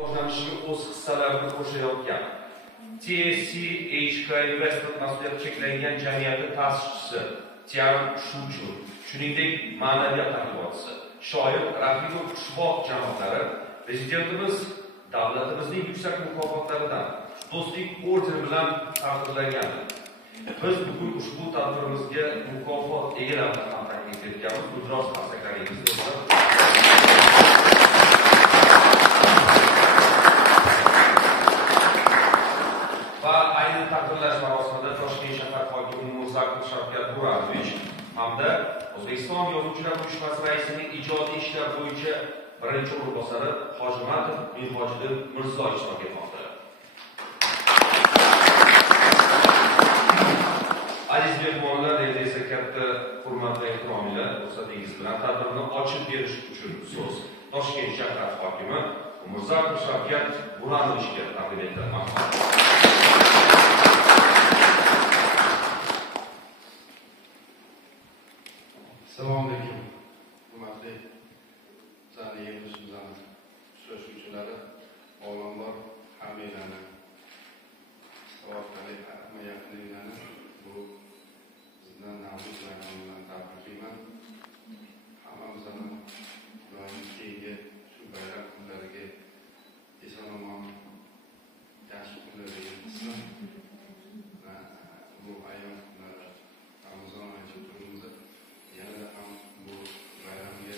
rivojlanishiga o'z hissalarini qo'shayotgan TSC HK Investment mas'uliyati cheklangan jamiyati ta'sischisi Tian Shuchu, shuningdek ma'naviyat targ'ibotchisi, shoir Rahimov Xushbod janoblari prezidentimiz davlatimizning yuksak mukofotlaridan do'stlik ordeni bilan taqdirlangan. Biz bugun ushbu tadbirimizga mukofot egalarini ham taklif etganmiz. Biroz qarsaklaringizni va ayni taqdirlash marosimida Toshkent shahar hokimi Murzaqul Shavkat Buranovich hamda O'zbekiston Yozuvchilar uyushmasi raisining ijodiy ishlar bo'yicha birinchi o'rinbosari Hojimatov Mirhojiddin Mirzo ishtirok etmoqda. Aziz mehmonlar, endi esa katta hurmat va ehtirom bilan ruxsatingiz bilan tadbirni ochib berish uchun so'z Toshkent shahar hokimi Murzaqul Shavkat Buranovichga taqdim etilmoqda. Assalomu alaykum. Hurmatli bizning yig'ilishimizning uchrashuvchilari, olamlar hammalarini, savodli hamma yaqinlarni bu bizdan Navro'z bayrami bilan tabriklayman. Hammamizni keyingi shu bayram kunlariga eson-omon yaxshi kunlarga yetkazsin. Bu ayol kunlari Ramazon oyi turimizni yanada ham bu bayramga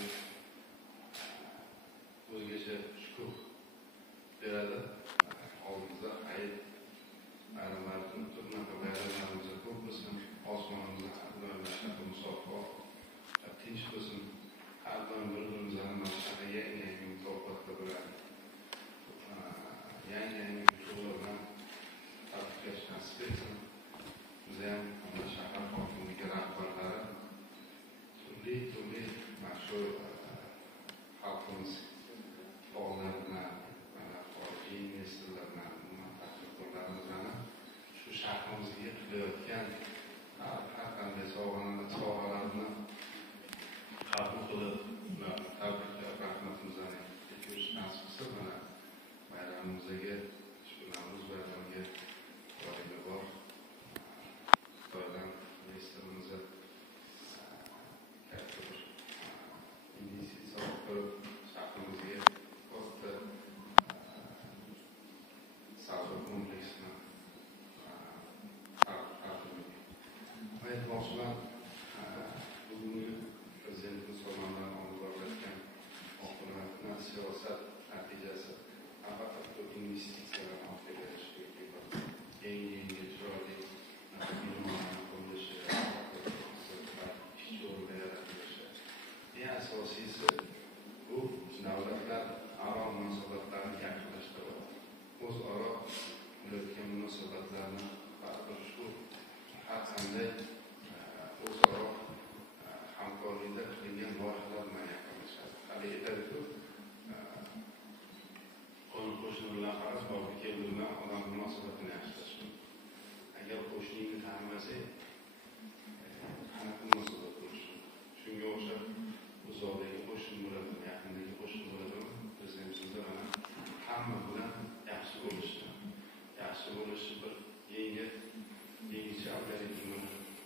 o'zgacha shukuh beradi. Oldimizda hayit bayramlari turnaqa bayramlarimiz ko'p bo'lsin, osmonimizni har musaffo, tinch bo'lsin, har doim bir-birimizni mana yangi mukofatlar bilan yangi yo'llar bilan tabriklash nasib etsin. Biz ham mana shahar hokimligi rahbarlari turli mashhur xalqimiz faollar bilan, xorijiy investorlar bilan, tadbirkorlarimiz bilan shu shahrimizga qilayotgan har qanday sovg'alarni qabul qilib, tabriklab rahmatimizni yetkazish nasib qilsa, mana bayramimizga, shu Navro'z bayramiga qo'yilgan bor Xitoydan investorimizni katta bir investitsiya qilib shahrimizga katta savdo kompleksini aytmoqchiman. Bugungi prezidentimiz tomonidan olib borilayotgan oqilona siyosat natijasi faqat investitsiyalar ortga berishiga yangi chiroyli binolarni qurilishi, ishchi o'rinlar yaratilishi. Eng asosiysi bu davlatlar aro munosabatlarni yaxshilashtirib, o'zaro bo'layotgan munosabatlarni baribir shu har qanday o'zaro hamkorlikda qilingan loyihalar bilan yaqinlashadi. Hali aytadi-ku, qo'shni bilan qarash, borib keldi bilan odam munosabatini yaxshilash mumkin. Agar qo'shningni tanimasang, qanaqa munosabat bo'lishi mumkin? Shunga o'xshab uzoqdagi qo'shni bo'ladimi, yaqindagi qo'shni bo'ladimi? Biz ham sizlar mana hamma bilan yaxshi bo'lishi bir yangicha organizmni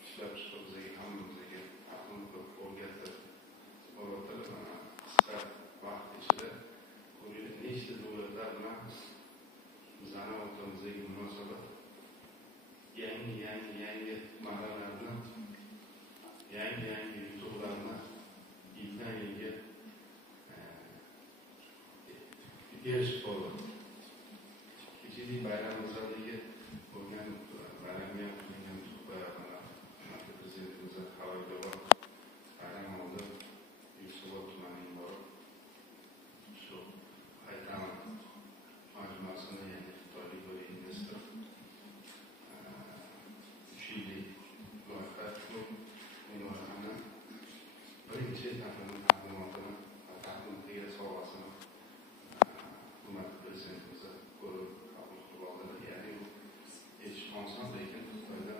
ishlab chiqishimizga hammamizga aqlni ko'p o'rgatib boradilar. Mana qisqa vaqt ichida nechta davlatlar bilan bizani o'rtamizdagi munosabat yangi marralarni, yangi yutuqlarni yildan yilga erishib bordi. Kechagi bayramimizdagi bo'lgan bayramga qilingan prezidentimiz xabarga bor. Bayram oldi Yunusobod tumaniga borib, shu Haytama majmuasini, ya'ni xitoylik bir investor 3 yillik loyiha bu loyihani birinchi taqdimotini sovg'asini hurmatli prezidentimiz ko'rib qabul qilib oldilar. Ya'ni bu hech oson, lekin Xitoyda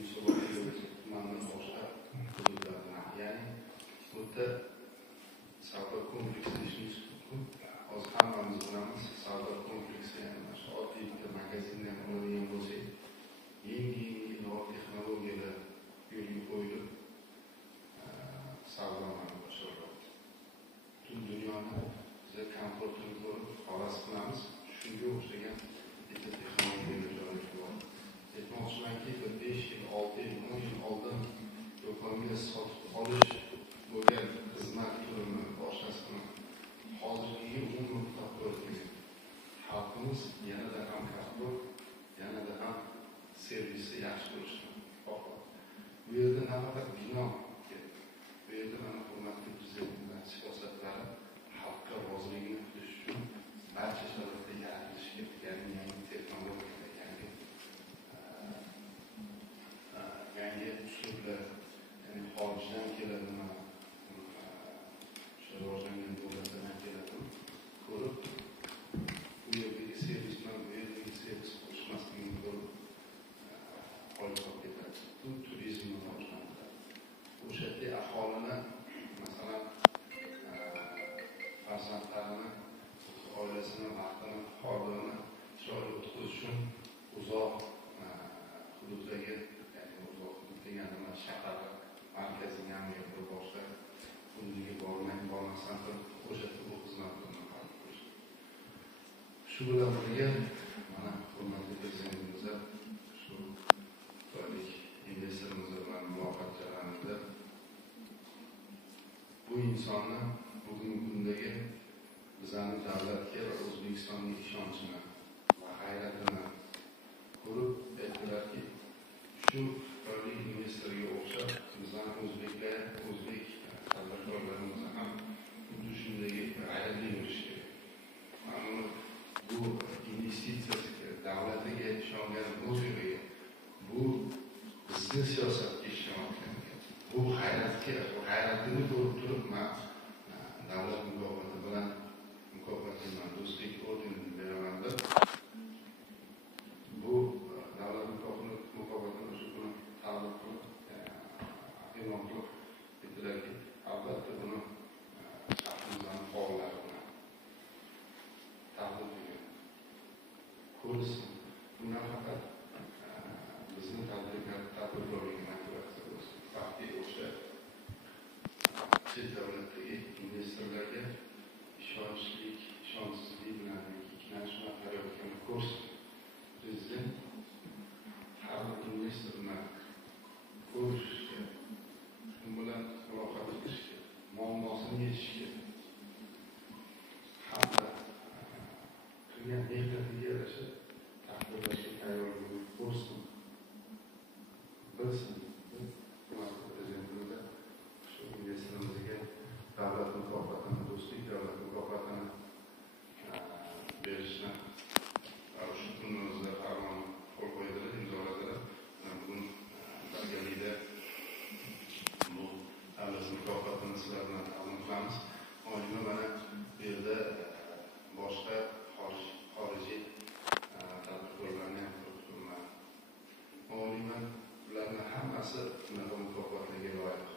Yunusobod tumanining boshqa hududlaridan, ya'ni bu yerda savdo kompleksi deyishimiz mumkin. Hozir hammamiz bilamiz, savdo kompleksi, ya'ni mana shu oddiy bitta magazindan oladigan bo'lsak, yangi innovativ texnologiyalar yo'lga qo'yilib, savdoni boshlanyapti. Butun dunyoni biza komfortini ko'rib havas qilamiz. Shunga o'xshagan bitta texnologiyalar joylashtiryapti. Aytmoqchimanki, 5 yil, 6 yil, 10 yil oldin do'konga sotib olish bo'lgan xizmat turini boshqasini hozirgi umuman topib xalqimiz yanada ham qattiq, yanada ham servisi yaxshi bo'lishini xohlaydi. Bu yerda nafaqat bino, bu yerda mana hurmatli prezidentning siyosatlari xalqqa roziligini kutish uchun barcha sharoitlar yaratilishiga, yangi texnologiyalar, yangi usullar, ya'ni xorijdan keladimi, rivojlangan davlatlardan keladimi, ko'rib, bu yerdagi servis bilan bu yerdagi servis qo'shmasligini ko'rib, qolib ketadi. Bu turizmni rivojlantiradi. O'sha yerda aholini, masalan, farzandlarini, oilasini, vaqtini, xorijini chiroyli o'tkazish uchun uzoq hududlarga, ya'ni uzoq hudud deganimiz shahar markaziga ham yoki boshqa hududiga bormasdan turib o'sha yerda bu xizmatlarni qabul qilish. Shu bilan birga mana hurmatli prezidentimiz shu xitoylik investorimiz bilan muloqot jarayonida bu insonni bugungi kundagi bizani davlatga va O'zbekistonga ishonchini va hayratini ko'rib aytdilarki, shu xitoylik investorga o'xshab bizani o'zbek tadbirkorlarimiz ham xuddi shunday g'ayratli bo'lishi kerak. Mana bu investitsiyasiga, davlatiga ishongan o'zgaga, bu bizning siyosatga ishonayotganga, bu g'ayratini ko'rib turib, man davlat mukofoti bilan mukofotlayman, do'stlik ordenini beraman deb, bu davlat mukofotini shu kuni taqdim qilib, e'lon qilib aytdilarki, albatta buni shahrimizdan faollari bilan taqdim qilgan. Ko'rsin, bu nafaqat bizni tadbirkorlikni motivatsiya bo'lsin, balki o'sha chet davlatdagi investorlarga ishonchsizlik bilan ikkilanishni qilayotganini ko'rsin. Prezident har bir investor bilan ko'rishishga, u bilan muloqot qilishga, muammosini yechishga, hamda qilgan mehnatiga yarasha taqdirlashga tayyorligini ko'rsin. Bilsin, prezidentimiz shu investorimizga davlat mukofotini, do'stlik davlat mukofotini berishni shu kunni o'zida farmon qo'l qo'ydilar, imzoladilar. Bugun birgalikda bu davlat mukofotini sizlar bilan taqdim qilamiz. Hozir mana bu yerda boshqa xorijiy tadbirkorlarni ham ko'rib turibman. Oliman ularning hammasi bunaqa mukofotlarga loyiq.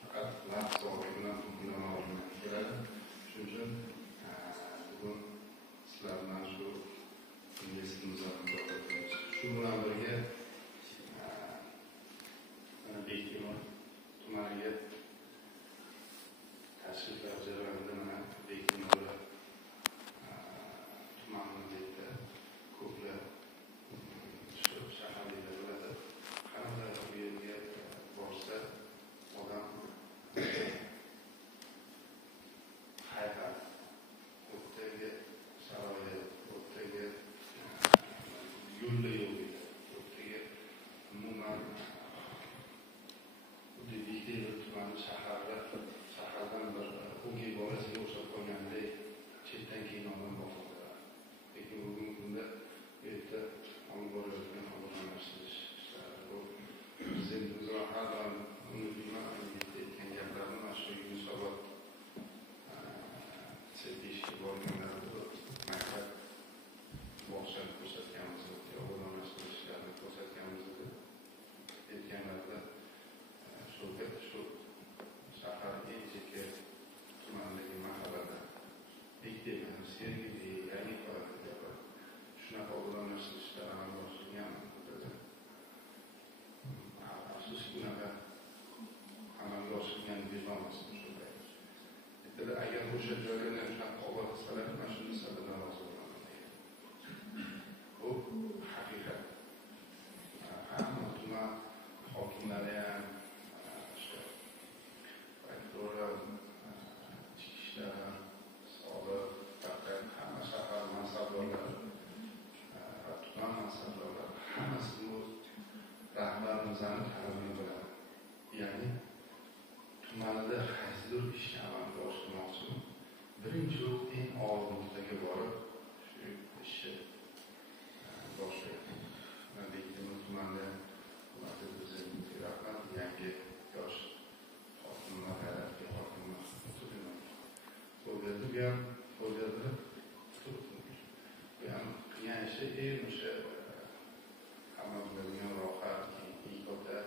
Faqat vaqt sog'ligi bilan bundan oldin keladi. Shuning uchun bugun sizlar bilan shu investorimizni mukofotlaymiz. Shu bilan birga Bektemir tumaniga tashriflar jarayonida mana Bektemir tumanida ko'plab shu shaharliklar biladi. Qanday bu yerga o'sha joyga shunaqa qo'l qilsalar, mana shuni sababidan rozi bo'laman. Bu haqiqat. Hamma tuman hokimlari ham, prokuratura, ichki ishlar, soliq, faqat hamma shahar mansabdorlari, tuman mansabdorlari, hammasi bu rahbarimizning talabini biladi. Ya'ni tumanida qaysidir ishni amalga oshirmoqchimi? Birinchi eng oldingizdagi borib shu ishni boshlaydi. Lekin tumanda yangi yosh hokimlar hayratga hokimlar bu ham qilgan ishi o'sha hamma biladigan rohat iykoda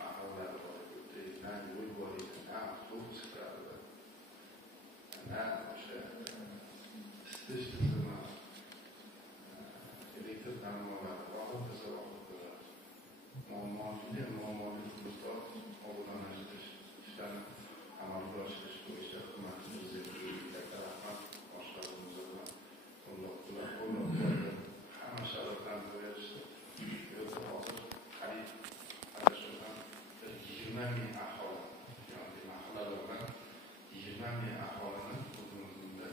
mahallalar bor edi, na yo'l bor edi, na avtobus chiqardi, na o'sha isitish tizimi, elektr ta'minoti muammoli hududlar obodonlashtirish ishlarini amalga oshirish bo'yicha hukumat prezidentiga katta rahmat, boshqalarimiz bilan qo'llab-quvvatlagan hamma sharoitlarni berishdi. Yo'qsa hozir qariyb adashmadan 20 ming aholi, ya'ni mahallalardan 20 ming aholini hududida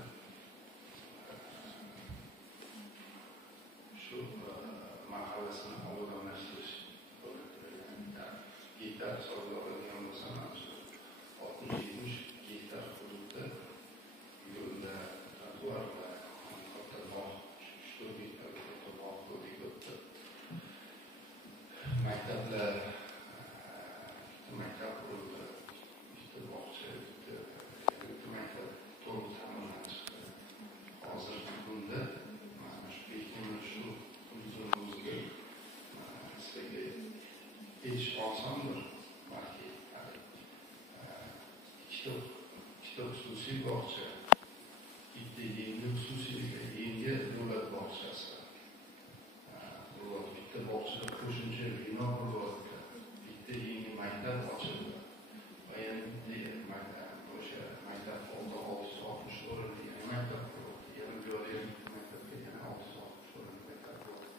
shu mahallasini obodonlashtirish gektar hisobga oladigan bo'lsa, mana shu 60-70 gektar hududda yo'lda, trotuarda, katta bog', 3-4 gektar katta bog' ko'rdik. Maktablar, maktab qurildi, bitta bog'cha, bitta maktab to'liq ta'minlanishdi. Hozirgi kunda mana shu bekimni shu hududimizga sizga hech osondir, balki ikkita xususiy bog'cha, bitta yangi xususiy, yangi davlat bog'chasi, bitta bog'chada qo'shimcha bino qurildi, bitta yangi maktab ochildi va endi o'sha maktab oldi 660 o'rinli yangi maktab qurildi, yana bu yerda maktabga yana 660 o'rinli maktab qurildi.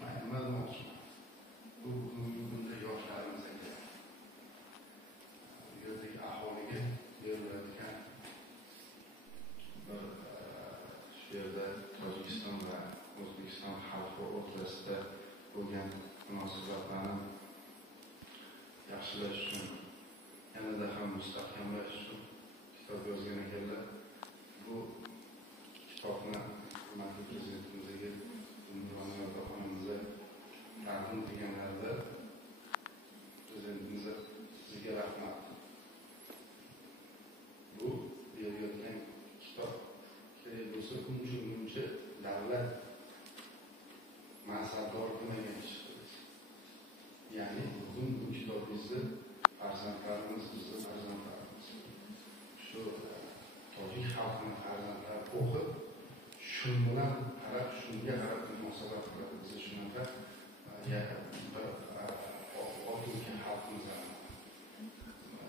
Mana nima demoqchiman? Bu bugungi kunda yoshlarimizga, bu yerdagi aholiga beriladigan bir shu yerda Tojikiston va O'zbekiston xalqi o'rtasida bo'lgan munosabatlarni yaxshilash uchun, yanada ham mustahkamlash uchun kitob yozgan ekanlar. Bu kitobni hurmatli prezidentimizga, Nurona Yo'ldoshxonimizga taqdim qilganlarida prezidentimiz sizga rahmat. Bu berayotgan kitob kerak bo'lsa uncha davlat mansabdor qilmagan ish. Ya'ni bugun bu kitobingizni farzandlarimiz, bizni farzandlarimiz, shu tojik xalqining farzandlari o'qib, shu bilan qarab, shunga qarab munosabat qiladi. Biz shunaqa bir o'tgan xalqimizdan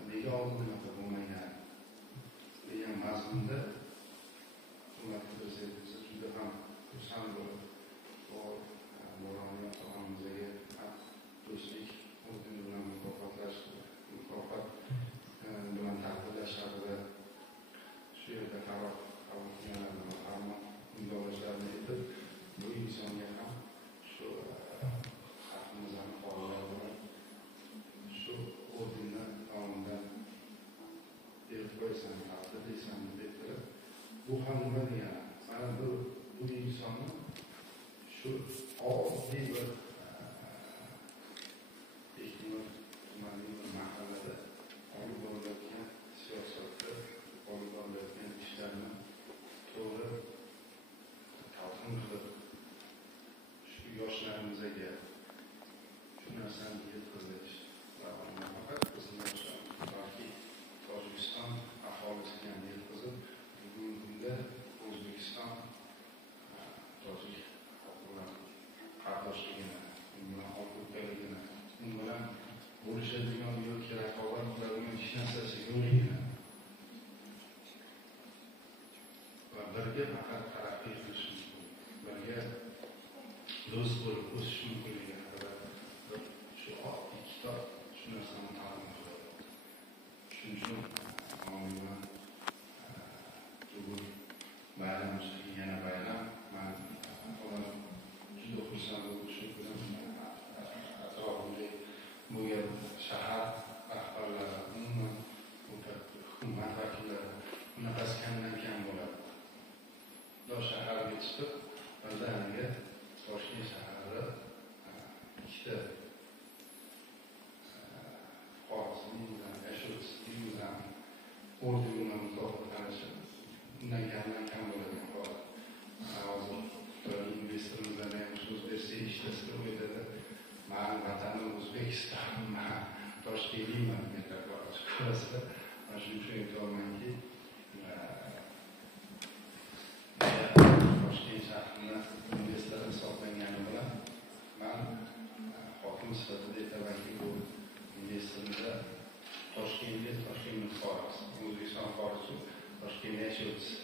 nega oldinda bo'lmagan degan mazmunda hurmatli prezidentimiz juda ham xursand bo'lib, Nurona tog'amizga do'stlik ordeni bilan mukofot uchun omonman. Bugun bayram yana bayram. Men juda xursand bo'lib shu bilan atrofimda bo'lgan shahar rahbarlari, umuman hukumat vakillari bunaqasi kamdan kam bo'ladi. Xudo shaharga chiqib, birdaniga Toshkent shahrida ikkita fuqarosining yashuvchisining order bilan muloqotlanishi bundan kamdan kam bo'ladigan holat. Hozir investorlardan ham so'z bersa eshitasiz o'yladi. Men vatanim O'zbekiston, men Toshkentliman degan ko'rasa, mana shu uchun aytolmanki, Toshkent shahrini investor hisoblangani bilan men hokim sifatida aytamanki, bu investorlar Toshkentga Toshkentning fuqarosi, O'zbekiston fuqarosi, Toshkentda yashovchisi.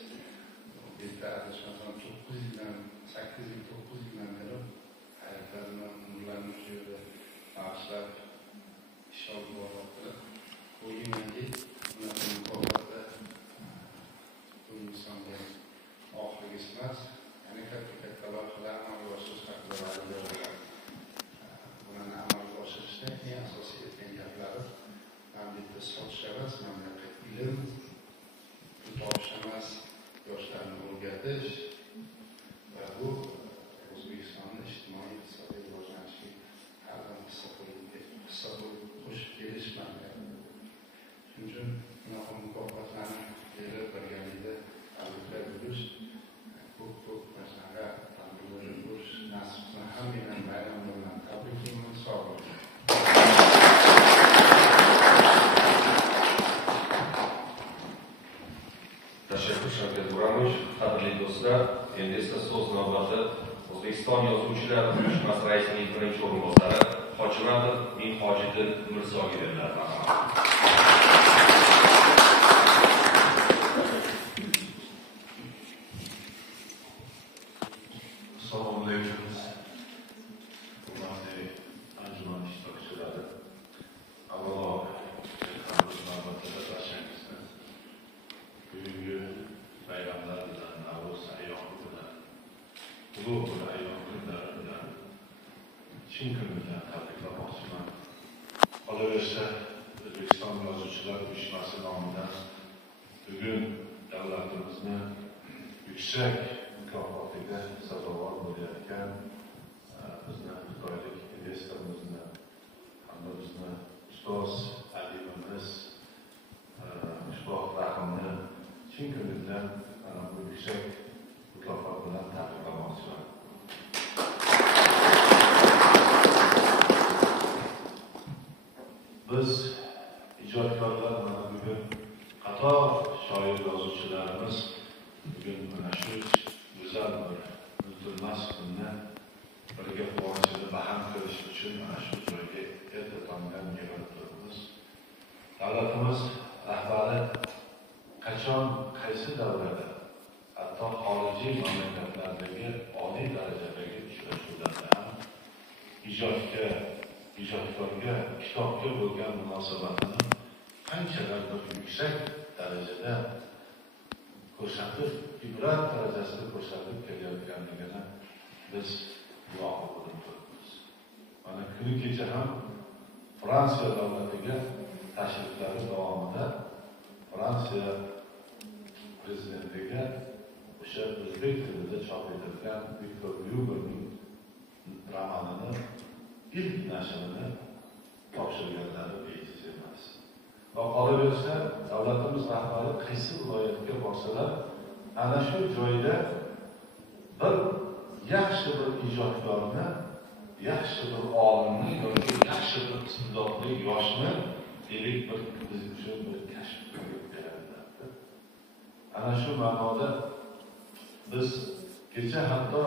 Bu yerda adashmasam 9 yildan 8-9 yildan beri hayotlarini, umrlarini shu yerda bag'ishlab ish olib boryapti. O'ylaymanki, bunaqa mukofotlar bu insonga oxirgisi emas. Yana katta loyihalar amalga oshirish haqida va'dalar beradi. Buni amalga oshirishda eng asosiy etgan gaplari mamlakatda sotish emas, mamlakatga ilm, pul topish emas, yoshlarni o'rgatish va bu O'zbekistonni ijtimoiy iqtisodiy rivojlanishiga har bir hissa qo'shib kelish mamlakati. Shuning uchun bunaqa mukofotlarni berib birgalikda tabriklar berish, ko'p narsaga tabriklar berish nasib qilsa hammadan bayram bilan tabriklayman. Sog' bo'ling. Tashakkur Shavkat O'ramovich. Qadrli do'stlar, endi esa so'z navbati O'zbekiston Yozuvchilar uyushmasi raisining birinchi o'rinbosari Hojimatov Minhojiddin Mirzoga beriladi. Assalomu alaykum. Hurmatli anjuman ishtirokchilari. Avvalo, navbatda barchangizga bugungi bayramlar bilan, Navro'z ayyomi bilan, ulug' bir ayyom kunlari bilan chin ko'ngildan tabriklamoqchiman. Qolaversa, O'zbekiston Yozuvchilar uyushmasi nomidan bugun davlatimizni yuksak mukofotiga sazovor bo'layotgan bizni xitoylik investorimizni hamda bizni ustoz adibimiz Mushboq Rahimni chin ko'ngildan bu yuksak mukofot bilan tabriklamoqchiman. Biz ijodkorlar mana bugun qator shoir yozuvchilarimiz bugun mana shu go'zal bir unutilmas kunni birga quvonchini baham qilish uchun mana shu joyga erta tongdan yig'ilib turibmiz. Davlatimiz rahbari qachon, qaysi davrada, hatto xorijiy mamlakatlardagi oliy darajadagi uchrashuvlarda ham ijodkorga, kitobga bo'lgan munosabatini qanchalar bir yuksak darajada ko'rsatib, ibrat darajasida ko'rsatib kelayotganligini biz guvohi bo'lib turibmiz. Mana kuni kecha ham Fransiya davlatiga tashriflari davomida Fransiya prezidentiga o'sha o'zbek tilida chop etilgan Viktor Hugoning romanini ilk nashrini topshirganlari bejiz emas. Va qolaversa, davlatimiz rahbari qaysi viloyatga borsalar, ana shu joyda bir yaxshi bir ijodkorni, yaxshi bir olimni yoki yaxshi bir iste'dodli yoshni delik bir biz uchun bir kashf qilib beradi. Ana shu ma'noda biz kecha hatto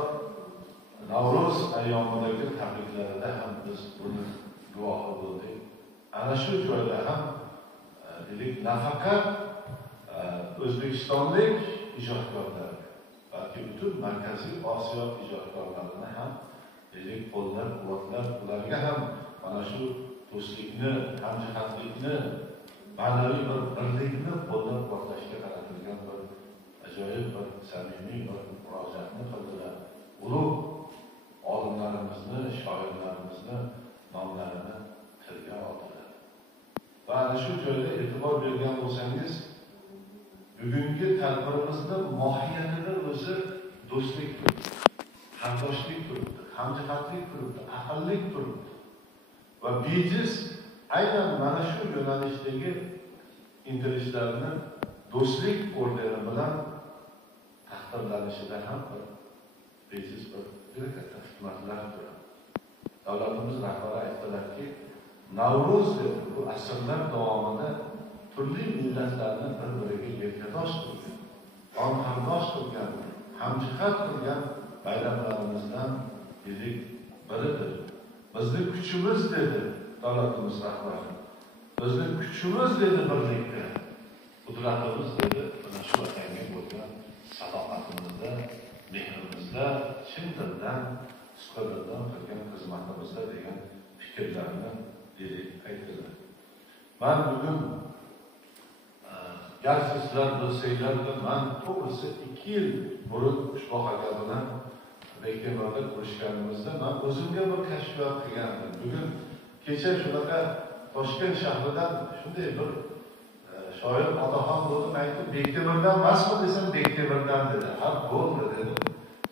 Navro'z ayyomidagi tabriklarida ham biz buni guvohi bo'ldik. Ana shu joyda ham dedik, nafaqat O'zbekistonlik ijodkorlar, balki butun Markaziy Osiyo ijodkorlarini ham dedik, qo'llab-quvvatlab, ularga ham mana shu do'stlikni, hamjihatlikni ma'naviy bir birlikni qo'llab-quvvatlashga qaratilgan bir ajoyib bir samimiy bir murojaatni qildilar. Ulug' olimlarimizni, shoirlarimizni nomlarini tilga oldilar. Va ana shu joyda e'tibor bergan bo'lsangiz, bugungi tadbirimizni mohiyatida o'zi do'stlik turibdi, hamdoshlik turibdi, hamjihatlik turibdi, ahillik turibdi. Va bejiz aynan mana shu yo'nalishdagi intilishlarni do'stlik ordeni bilan taqdirlanishida ham bir bejiz bir juda katta hikmatlar turadi. Davlatimiz rahbari aytdilarki, Navruz deb bu asrlar davomida turli millatlarni bir-biriga yelkadosh qilgan, hamdosh qilgan, hamjihat qilgan bayramlarimizdan biridir. Bizning kuchimiz dedi davlatimiz rahbari. Bizning kuchimiz dedi birlikda. Qudratimiz dedi mana shu vatanga bo'lgan sadoqatimizda, mehrimizda, chin dildan, suhbatdan qilgan xizmatimizda degan fikrlarni aytdilar. Men bugun garchi sizlar bilsanglar, men to'g'risi 2 yil burun ushbu aka bilan Bektemirda ko'rishganimizda men o'zimga bir kashfiyot qilgandim. Bugun kecha shunaqa Toshkent shahridan shunday bir shoir otaxon bo'lib aytib, Bektemirdan emasmi desam, Bektemirdan dedi. Ha, bo'ldi dedim.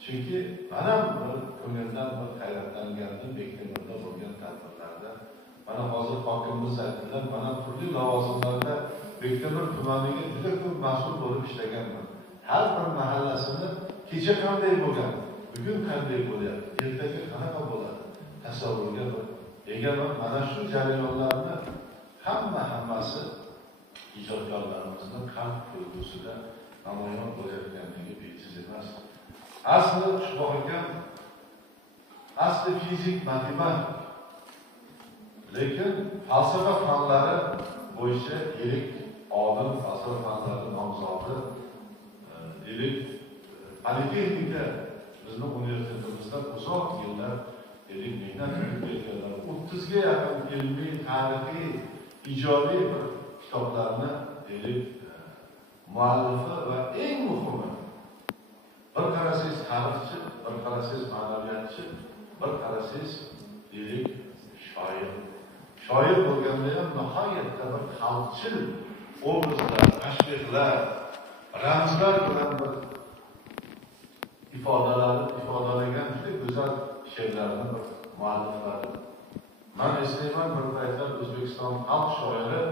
Chunki mana bir ko'ngildan bir hayratlangandim Bektemirda bo'lgan tadbirlarda. Mana hozir hokimimiz aytdilar, mana turli lavozimlarda Bektemir tumaniga juda ko'p mas'ul bo'lib ishlaganman. Har bir mahallasini kecha qanday bo'lgan, bugun qanday bo'lyapti, ertaga qanaqa bo'ladi tasavvurga egaman. Mana shu jarayonlarni hammasi ijodkorlarimizning qalb ko'zgusida namoyon bo'layotganligi bejiz emas. Asli ushbu ekan, asli fizik, matematik, lekin falsafa fanlari bo'yicha yirik olim, falsafa fanlari nomzodi, yirik politexnika bizning universitetimizda uzoq yillar yirik mehnat qilganlar, 30 ga yaqin ilmiy, tarixiy, ijodiy bir kitoblarni yirik muallifi va eng muhimi, bir qarasangiz tarixchi, bir qarasangiz ma'naviyatchi, bir qarasangiz yirik shoir. Shoir bo'lganda ham nihoyatda bir xalqchil obrazlar, tashbihlar, ramzlar bilan bir ifodalagan juda go'zal she'rlarni bir mualliflari. Men eslayman, bir paytlar O'zbekiston xalq shoiri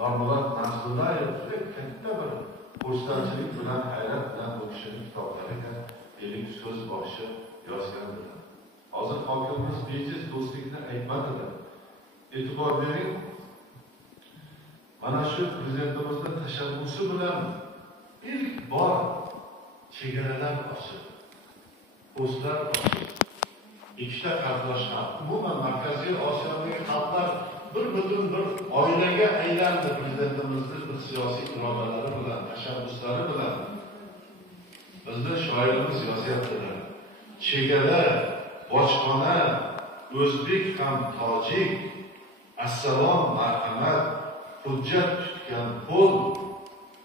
Normurod Mansurlayev juda katta bir xursandchilik bilan, hayrat bilan bu kishining kitoblariga yirik so'z boshi yozgandilar. Hozir hokimimiz bejiz do'stlikni aytmadilar. E'tibor bering, mana shu prezidentimizning tashabbusi bilan ilk bor chegaralar ochildi, postlar ochildi. Ikkita qatnashma, umuman Markaziy Osiyodagi xalqlar bir butun bir oilaga aylandi prezidentimizning bir siyosiy irodalari bilan, tashabbuslari bilan. Bizning shoirimiz yozyaptilar. Chegara, bojxona, o'zbek ham tojik, assalom, marhamat, hujjat tutgan qo'l,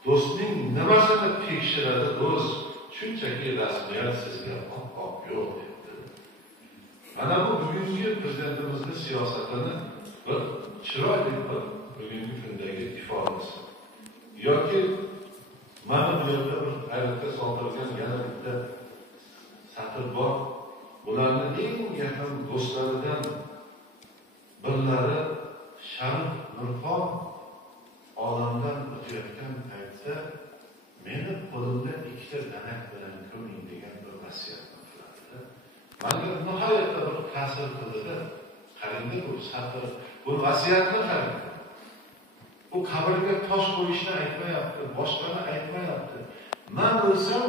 do'stning nimasini tekshiradi do'st, shunchaki rasmiyat sizga oq yo'q debdi. Mana bu bugungi prezidentimizning siyosatini bir chiroyli bir bugungi kundagi ifodasi. Yoki mana bu yerda bir hayratga soltirgan yana bitta satr bor. Bularning eng yaqin do'stlaridan birlari Sharif Nurxon olamdan o'tayotgan paytda meni qo'limda 2 danak bilan ko'ming degan bir vasiyatni qiladi. Menga nihoyatda bir ta'sir qildi. Qarangda bu satr, bu vasiyatni qarang. Bu qabrga tosh qo'yishni aytmayapti, boshqani aytmayapti. Men o'lsam,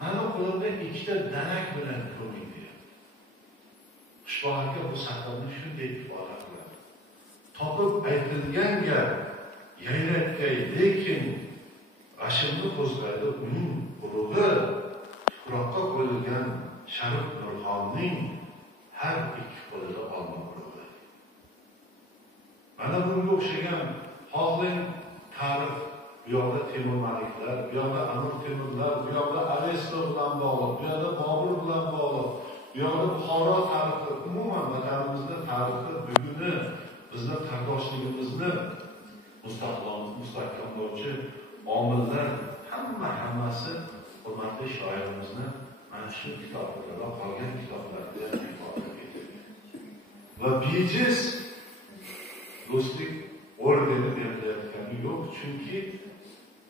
meni qo'limda 2 danak bilan ko'ming deyapti. Ushbu aka bu satrni shunday ifoda qiladi. Topib aytilgan gap yayratkay, lekin g'ashimni qo'zg'aydi uning urug'i, tuproqqa qo'yilgan Sharif Nurxonning har 2 qo'lida olma urug'i. Mana bunga o'xshagan xohlang tarix, bu yoqda Temur Maliklar, bu yoqda Amir Temurlar, bu yoqda Avesto bilan bog'liq, bu yoqda Bobur bilan bog'liq, bu yoqda Buxoro tarixi, umuman vatanimizda tarixi buguni bizni qardoshligimizni mustahkamlovchi omillar hammasi hurmatli shoirimizni mana shu kitoblarda qolgan kitoblarda ifoda etilgan. Va bejiz do'stlik ordeni berilayotgani yo'q, chunki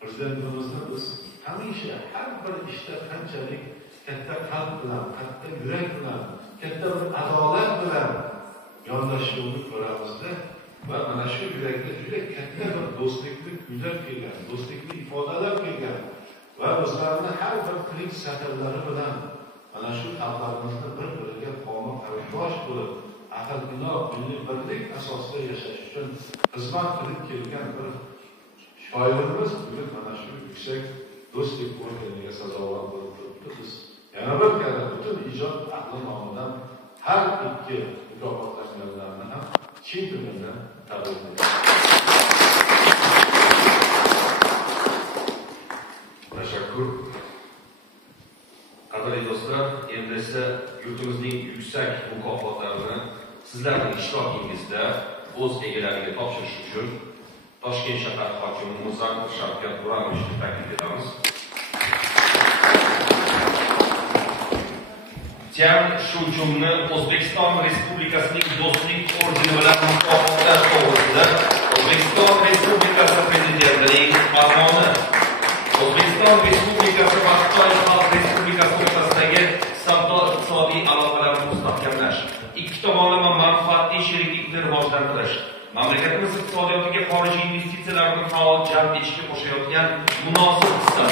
prezidentimizni biz hamisha har bir ishda qanchalik katta qalb bilan, katta yurak bilan, katta bir adolat bilan yondashuvni ko'ramizda va mana shu yurakda juda katta bir do'stlikni kuylab kelgan, do'stlikni ifodalab kelgan va bizlarni har bir tirik satrlari bilan mana shu xalqlarimizni bir-biriga qo'mir qarindosh bo'lib, aql-inoq, milliy birlik asosida yashash uchun xizmat qilib kelgan bir shoirimiz bugun mana shu yuksak do'stlik ordeniga sazovor bo'lib turibdi. Biz yana bir karra butun ijod ahli nomidan har ikki mukofotlanganlarni ham chin ko'ngildan tabriklayman. Tashakkur. Qadrli do'stlar, endi esa yurtimizning yuksak mukofotlarini sizlarning ishtirokingizda o'z egalariga topshirish uchun Toshkent shahar hokimi Muzaffar Shavkat Buramovichni taklif etamiz. Jam shu jumni O'zbekiston Respublikasining do'stlik ordeni bilan mukofotlash to'g'risida O'zbekiston Respublikasi Prezidentining farmoni, O'zbekiston Respublikasi va Xitoy Xalq Respublikasi o'rtasidagi savdo-iqtisodiy aloqalarni mustahkamlash, ikki tomonlama manfaatli sheriklikni rivojlantirish, mamlakatimiz iqtisodiyotiga xorijiy investitsiyalarni faol jalb etishga qo'shayotgan munosib hissa,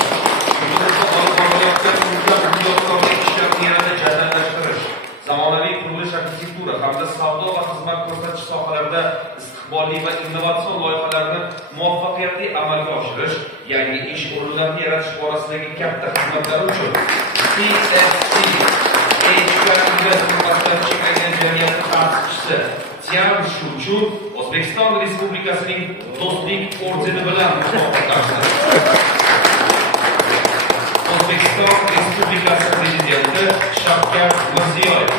yurtimizda olib borilayotgan ko'plab bunyodkorlik ishlarini yanada jadallashtirish, zamonaviy qurilish arxitektura hamda savdo va xizmat ko'rsatish sohalarida istiqbolli va innovatsion loyihalarni muvaffaqiyatli amalga oshirish, yangi ish o'rinlarini yaratish borasidagi katta xizmatlar uchun CSC jamiyati ta'sischisi Tian Shuchu O'zbekiston Respublikasining do'stlik ordeni bilan mukofotlandi. O'zbekiston Respublikasi Prezidenti Shavkat Mirziyoyev.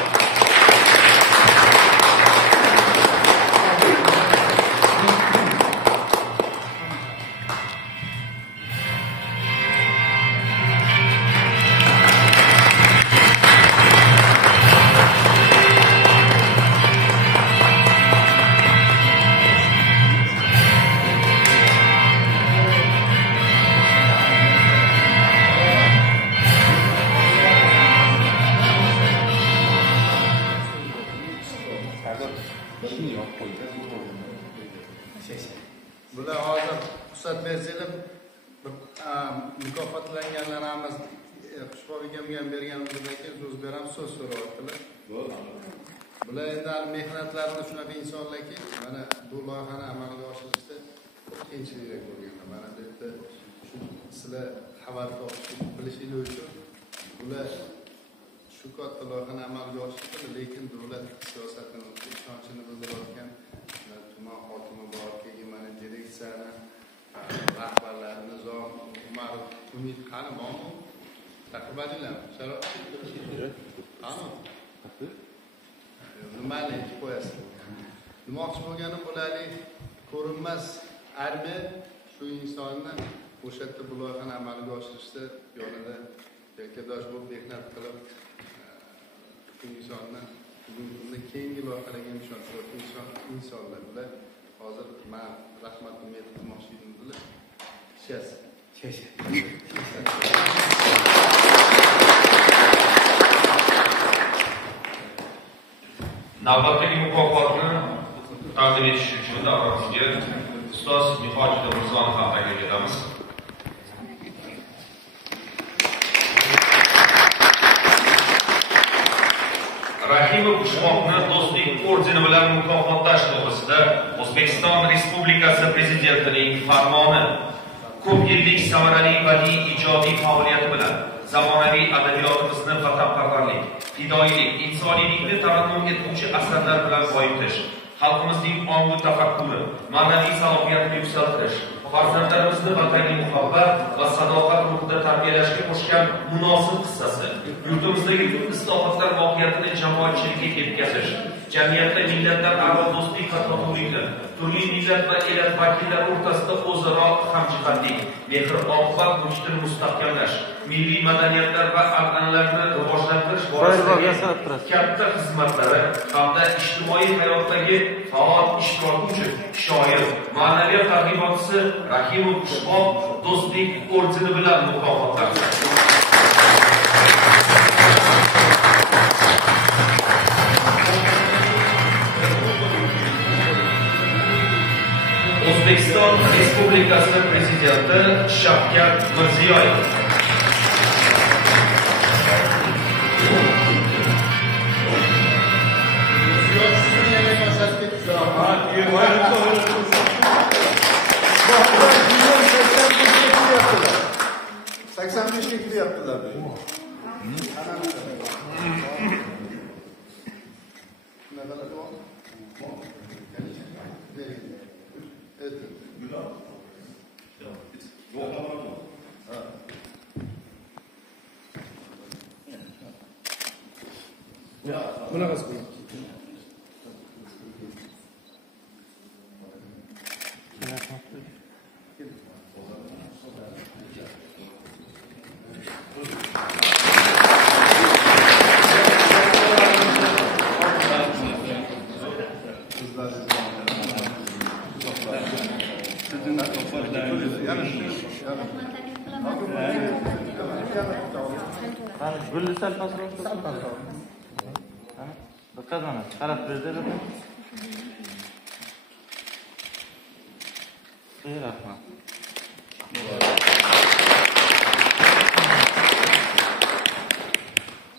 Bular hozir ruxsat bersanglar mukofotlanganlarimiz Xushboy akamga berganimizdan keyin so'z beramiz, so'z so'rayaptilar. Bular endi mehnatlarini shunaqa insonlarki, mana bu loyihani amalga oshirishda qiyinchilik bo'lgan. Mana bu yerda sizlar xabar bilishinglar uchun bular shu katta loyihani amalga oshirdi, lekin davlat siyosatining ishonchini bildirayotgan tuman hokimi bor, keyin mana direksiyani rahbarlari Nizom Umarov, Umid qani bormi? Taqibadilar. Qani? Nimani aytib qo'yasiz? Demoqchi bo'lganim bularning ko'rinmas armiya shu insonni o'sha yerda bu loyihani amalga oshirishda yonida yelkadosh bo'lib mehnat qilib shu insonni bugungi kunda keyingi loyihalarga ishontirayotgan insonlar bilan hozir men rahmatni aytmoqchi edim bular. Navbatdagi mukofotni taqdim etish uchun davramizga ustoz Mihojiddin Mirzoni ham taklif etamiz. Rahimov Ushmoqni do'stlik ordeni bilan mukofotlash to'g'risida O'zbekiston Respublikasi Prezidentining farmoni, ko'p yillik samarali badiiy ijodiy faoliyati bilan zamonaviy adabiyotimizni vatanparvarlik, fidoyilik, insoniylikni tarannum etuvchi asarlar bilan boyitish, xalqimizning ongi tafakkuri, ma'naviy salohiyatini yuksaltirish, farzandlarimizni vatanga muhabbat va sadoqat ruhida tarbiyalashga qo'shgan munosib hissasi, yurtimizdagi islohotlar mohiyatini jamoatchilikka yetkazish, jamiyatda millatlararo do'stlik va totuvlikni, turli millat va elat vakillari o'rtasida o'zaro hamjihatlik, mehr-oqibat muhitini mustahkamlash, milliy madaniyatlar va an'analarni rivojlantirish borasidagi katta xizmatlari hamda ijtimoiy hayotdagi faol ishtiroki uchun shoir, ma'naviyat targ'ibotchisi Rahimov Xushboq do'stlik ordeni bilan mukofotlandi. O'zbekiston Respublikasi Prezidenti Shavkat Mirziyoyev. yaptılar. Buna nasıl koyayım? Gülü sel pasroq. Diqqat mana, qarab berdi. Rahmat.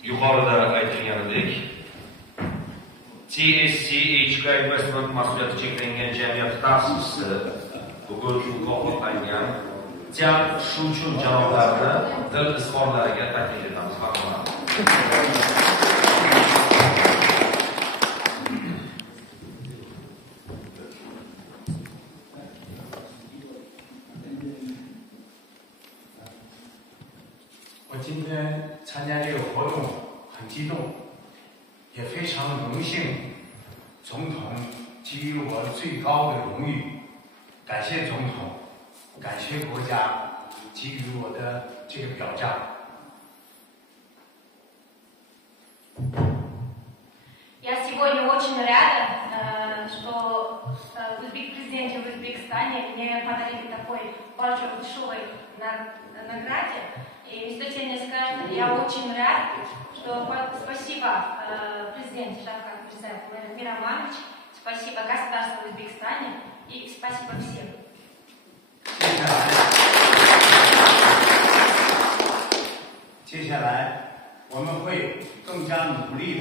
Yuqorida aytilganidek, TSC HK Investment mas'uliyati cheklangan jamiyati ta'sischisi bugun mukofotlangan Jian Shuchun janoblarini dil izhorlariga taklif etamiz. Marhamat. 我今天参加这个活动很激动，也非常荣幸，总统给予我最高的荣誉，感谢总统，感谢国家给予我的这个表彰。 Я сегодня очень рада, что президенте в Узбекистане мне подарили такой большой награде. И Мистер Тенни скажет, я очень рад, что спасибо президенту Шавкат Мироманович, спасибо государству в Узбекистане и спасибо всем. 接下来我们会更加努力的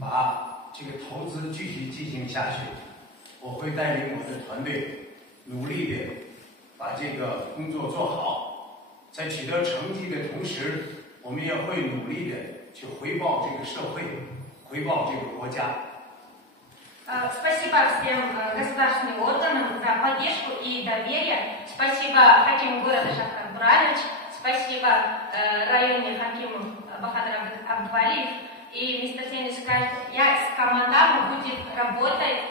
把这个投资继续进行下去。我会带领我的团队努力的把这个工作做好。 在取得成绩的同时，我们也会努力的去回报这个社会，回报这个国家。Спасибо всем государственным органам за поддержку и доверие. Спасибо Хакиму города Шавкат Буранович. Спасибо районе Хакиму Бахадр Абдвалиев. И мистер Тенни скажет, я с командами будем работать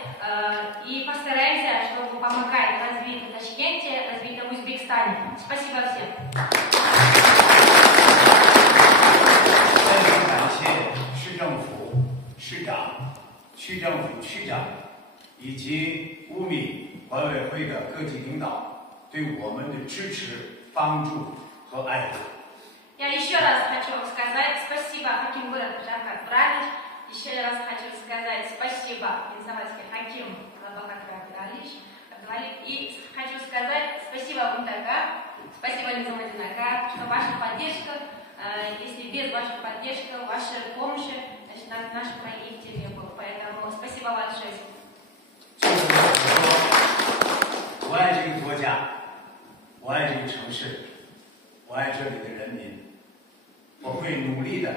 и постараемся, чтобы помогать развитию Ташкенте, развитию Узбекистане. Спасибо всем. 再次感谢市政府、市长、区政府区长以及乌米管委会的各级领导对我们的支持、帮助和爱护。 Я еще раз хочу сказать спасибо Хакиму города Шавкат Буранович. Еще раз хочу сказать спасибо Пенсавальский Хаким Бахадр Абдвалиев. И хочу сказать спасибо Мунтага, спасибо Низамадинака, что ваша поддержка, если без вашей поддержки, вашей помощи, значит, наших проектов не было. Поэтому спасибо большое. 我爱这个国家，我爱这个城市，我爱这里的人民。 我会努力的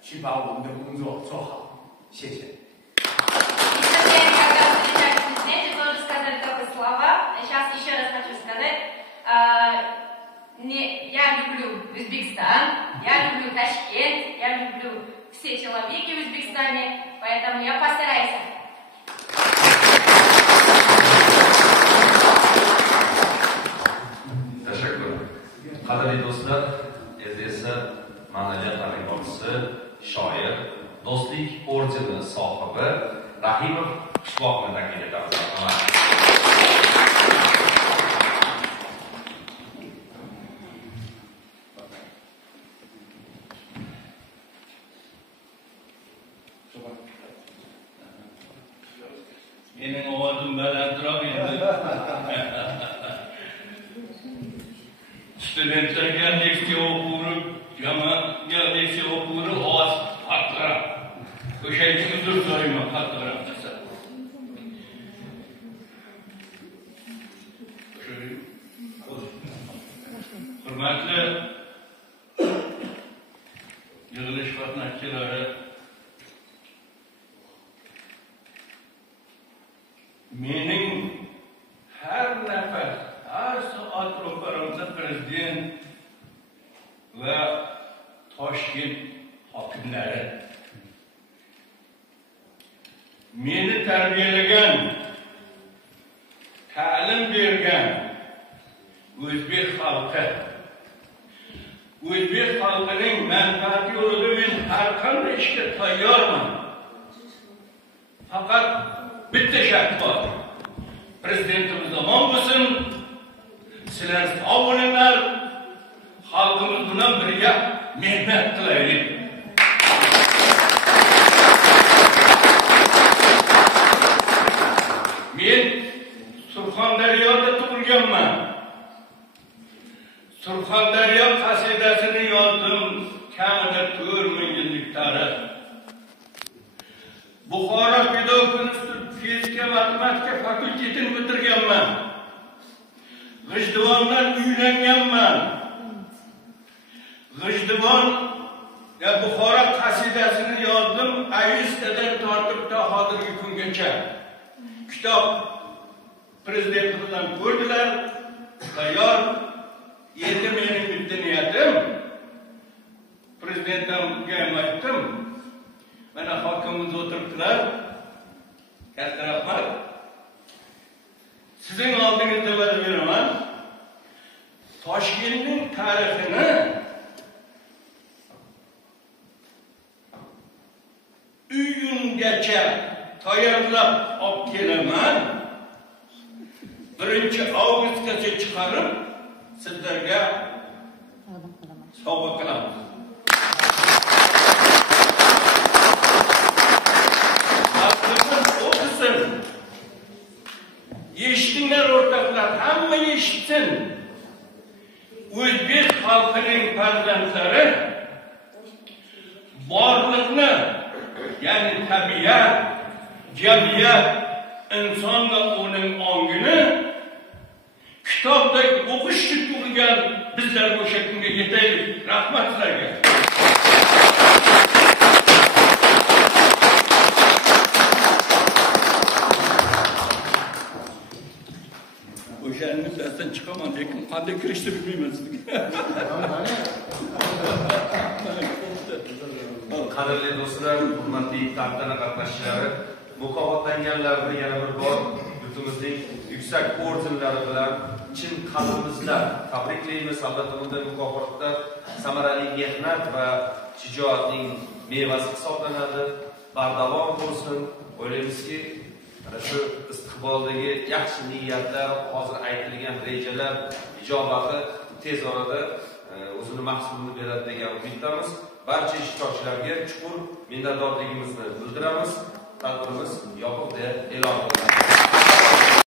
去把我们的工作做好，谢谢。Studentlarga leksiya o'qib, jamoatga leksiya o'qib, ovoz qattiqroq. O'sha uchun uzr so'rayman, qattiqroq desa. Hurmatli yig'ilish qatnashchilari, mening har nafas, har soat ro'paramda prezident va Toshkent hokimlari, meni tarbiyalagan, ta'lim bergan o'zbek xalqi, o'zbek xalqining manfaati yo'lida men har qanday ishga tayyorman. Faqat bitta shart bor. Prezidentimiz omon bo'lsin, sizlar sog' bo'linglar, xalqimiz bilan birga mehnat qilaylik. Men Surxondaryoda tug'ilganman. Surxondaryo qasidasini yozdim, kamida 4000 yillik tarix. Buxoro pedagogik fizika matematika fakultetini bitirganman. G'ijduvondan uylanganman. G'ijduvon va Buxoro qasidasini yozdim, Aystadan tortib to hozirgi kungacha. Kitob prezident bilan ko'rdilar, tayyor. Endi mening bitta niyatim, prezidentimga aytdim, mana hokimimiz o'tiribdilar, katta rahmat. Sizning oldingizda va'da beraman, Toshkentning tarixini uyungacha tayyorlab olib kelaman. 1-avgustgacha chiqarib sizlarga sovg'a qilamiz. Xalqimiz o'qisin. Eshitinglar o'rtoqlar, hamma eshitsin. O'zbek xalqining farzandlari borliqni, ya'ni tabiat, jamiyat, inson va uning ongini kitobda o'qish uchun tug'ilgan bizlar o'sha kunga yetaylik. Rahmat sizlarga. O'shaning uddasidan chiqaman, lekin qanday kirishni bilmayman sizga. Qadrli do'stlar, hurmatli tantana qatnashchilari, mukofotlanganlarni yana bir bor yurtimizning yuksak ordenlari bilan chin qalbimizdan tabriklaymiz. Albatta bunday mukofotlar samarali mehnat va shijoatning mevasi hisoblanadi. Bardavom bo'lsin. O'ylaymizki, mana shu istiqboldagi yaxshi niyatlar, hozir aytilgan rejalar ijobati tez orada o'zini mahsulini beradi degan umiddamiz. Barcha ishtirokchilarga chuqur minnatdorligimizni bildiramiz. Tadbirimiz yopiq deb e'lon qilinadi.